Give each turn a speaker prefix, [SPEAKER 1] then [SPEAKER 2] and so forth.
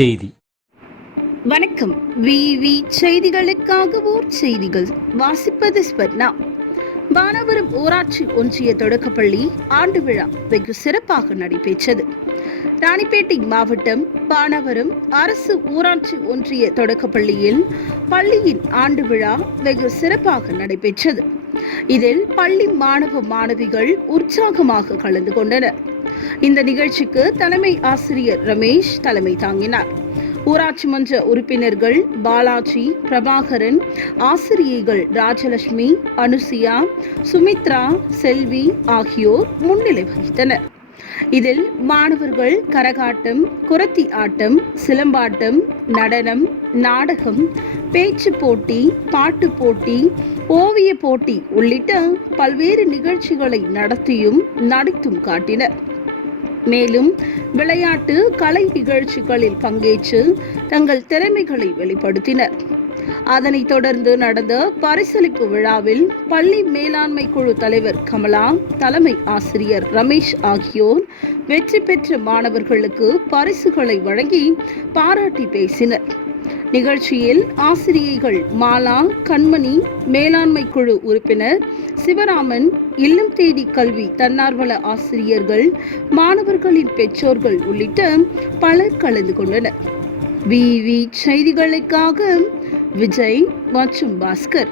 [SPEAKER 1] செய்தி.
[SPEAKER 2] வணக்கம். விவி செய்திகளுக்காக ஓர் செய்திகள். வாசிப்பது ஸ்வர்ணா. வானவரம் ஊராட்சி ஒன்றிய தொடக்கப்பள்ளி ஆண்டு விழா வெகு சிறப்பாக நடைபெற்றது. ராணிப்பேட்டை மாவட்டம் பானவரம் அரசு ஊராட்சி ஒன்றிய தொடக்கப்பள்ளியில் பள்ளியின் ஆண்டு விழா வெகு சிறப்பாக நடைபெற்றது. இதில் பள்ளி மாணவ மாணவிகள் உற்சாகமாக கலந்து கொண்டனர். இந்த நிகழ்ச்சிக்கு தலைமை ஆசிரியர் ரமேஷ் தலைமை தாங்கினார். ஊராட்சி மன்ற உறுப்பினர்கள் பாலாஜி பிரபாகரன் ஆசிரியைகள் ராஜலட்சுமி அனுசியா சுமித்ரா செல்வி ஆகியோர் முன்னிலை வகித்தனர். இதில் மாணவர்கள் கரகாட்டம் குரத்தி ஆட்டம் சிலம்பாட்டம் நடனம் நாடகம் பேச்சு போட்டி பாட்டு போட்டி ஓவிய போட்டி உள்ளிட்ட பல்வேறு நிகழ்ச்சிகளை நடத்தியும் நடித்தும் காட்டினர். மேலும் விளையாட்டு கலை நிகழ்ச்சிகளில் பங்கேற்று தங்கள் திறமைகளை வெளிப்படுத்தினர். அதனைத் தொடர்ந்து நடந்த பரிசளிப்பு விழாவில் பள்ளி மேலாண்மை குழு தலைவர் கமலா தலைமை ஆசிரியர் ரமேஷ் ஆகியோர் வெற்றி பெற்ற மாணவர்களுக்கு பரிசுகளை வழங்கி பாராட்டி பேசினர். நிகழ்ச்சியில் ஆசிரியைகள் மாலா கண்மணி மேலாண்மை குழு உறுப்பினர் சிவராமன் இல்லம் தேடி கல்வி தன்னார்வல ஆசிரியர்கள் மாணவர்களின் பெற்றோர்கள் உள்ளிட்ட பலர் கலந்து கொண்டனர். விவி செய்திகளுக்காக விஜய் மற்றும் பாஸ்கர்.